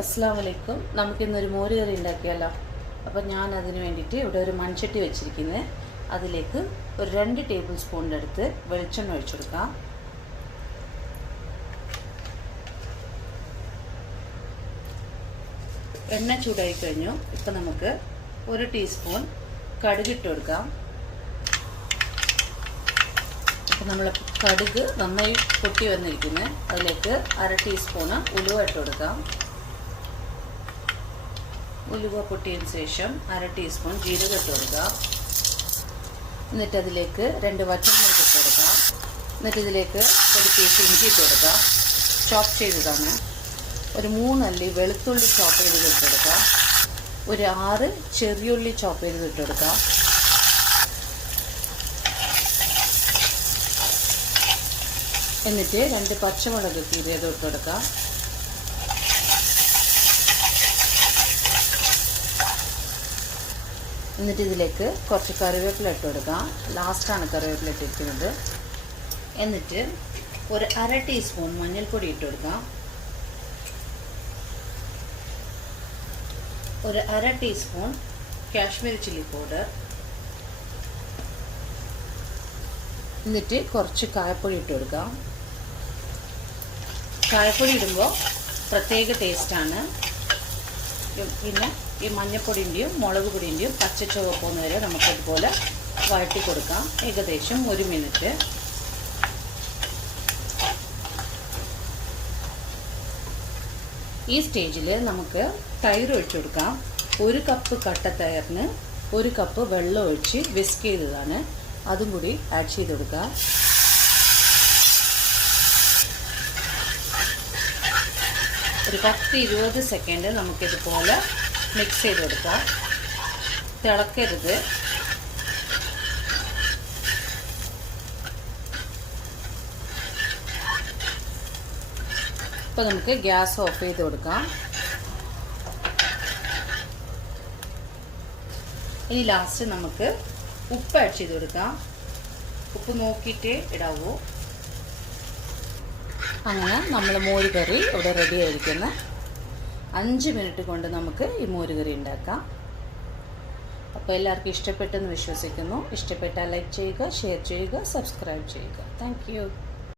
അസ്സലാമലൈക്കും. നമുക്കിന്നൊരു മോര് കറി ഉണ്ടാക്കിയാലോ. അപ്പോൾ ഞാൻ അതിന് വേണ്ടിയിട്ട് ഇവിടെ ഒരു മൺചട്ടി വെച്ചിരിക്കുന്നത്. അതിലേക്ക് ഒരു 2 ടേബിൾ സ്പൂണിൻ്റെ അടുത്ത് വെളിച്ചെണ്ണ ഒഴിച്ചെടുക്കാം. എണ്ണ ചൂടായി കഴിഞ്ഞു. ഇപ്പം നമുക്ക് 1 ടീസ്പൂൺ കടുകിട്ട് കൊടുക്കാം. അപ്പോൾ നമ്മൾ കടുക് നന്നായി പൊട്ടി വന്നിരിക്കുന്നത്. അതിലേക്ക് 1/2 ടീസ്പൂണ് ഉലുവ ഇട്ട് കൊടുക്കാം. ഉലുവ പൊട്ടിയതിന് ശേഷം 1/2 ടീസ്പൂൺ ജീരകം ഇട്ട് കൊടുക്കാം. എന്നിട്ട് അതിലേക്ക് 2 വറ്റൽമുളക് ഇട്ട് കൊടുക്കാം. എന്നിട്ട് ഇതിലേക്ക് ഒരു പീസ് ഇഞ്ചി ഇട്ട് കൊടുക്കാം, ചോപ്പ് ചെയ്തതാണ്. ഒരു 3 അല്ലി വെളുത്തുള്ളി ചോപ്പ് ചെയ്ത് ഇട്ട് കൊടുക്കാം. ഒരു 6 ചെറിയുള്ളി ചോപ്പ് ചെയ്ത് ഇട്ട് കൊടുക്കാം. എന്നിട്ട് 2 പച്ചമുളക് കീറിയത് ഇട്ട് കൊടുക്കാം. എന്നിട്ട് ഇതിലേക്ക് കുറച്ച് കറിവേപ്പില ഇട്ട് കൊടുക്കാം. ലാസ്റ്റാണ് കറിവേപ്പില ഇട്ടിരിക്കുന്നത്. എന്നിട്ട് ഒരു 1/2 ടീസ്പൂൺ മഞ്ഞൾപ്പൊടി ഇട്ട് കൊടുക്കാം. ഒരു 1/2 ടീസ്പൂൺ കാശ്മീരി ചില്ലി പൗഡർ. എന്നിട്ട് കുറച്ച് കായപ്പൊടി ഇട്ട് കൊടുക്കാം. കായപ്പൊടി ഇടുമ്പോൾ പ്രത്യേക ടേസ്റ്റാണ്. പിന്നെ ഈ മഞ്ഞൾപ്പൊടിൻ്റെയും മുളക് പൊടിൻ്റെയും പച്ചച്ചുവ പോകുന്ന വരെ നമുക്കതുപോലെ വഴറ്റി കൊടുക്കാം. ഏകദേശം 1 മിനിറ്റ്. ഈ സ്റ്റേജിൽ നമുക്ക് തൈര് ഒഴിച്ചു കൊടുക്കാം. 1 കപ്പ് കട്ട തൈരിന് 1 കപ്പ് വെള്ളം ഒഴിച്ച് വിസ്ക് ചെയ്തതാണ്. അതും കൂടി ആഡ് ചെയ്ത് കൊടുക്കാം. ഒരു 10-20 സെക്കൻഡ് നമുക്കിതുപോലെ മിക്സ് ചെയ്ത് കൊടുക്കാം. തിളക്കരുത്. ഇപ്പോൾ നമുക്ക് ഗ്യാസ് ഓഫ് ചെയ്ത് കൊടുക്കാം. ഇനി ലാസ്റ്റ് നമുക്ക് ഉപ്പ് ആഡ് ചെയ്ത് കൊടുക്കാം. ഉപ്പ് നോക്കിയിട്ടേ ഇടാവൂ. അങ്ങനെ നമ്മൾ മോര് കറി ഇവിടെ റെഡി ആയിരിക്കുന്നു. 5 മിനിറ്റ് കൊണ്ട് നമുക്ക് ഈ മോര് കറി ഉണ്ടാക്കാം. അപ്പോൾ എല്ലാവർക്കും ഇഷ്ടപ്പെട്ടെന്ന് വിശ്വസിക്കുന്നു. ഇഷ്ടപ്പെട്ടാൽ ലൈക്ക് ചെയ്യുക, ഷെയർ ചെയ്യുക, സബ്സ്ക്രൈബ് ചെയ്യുക. Thank you.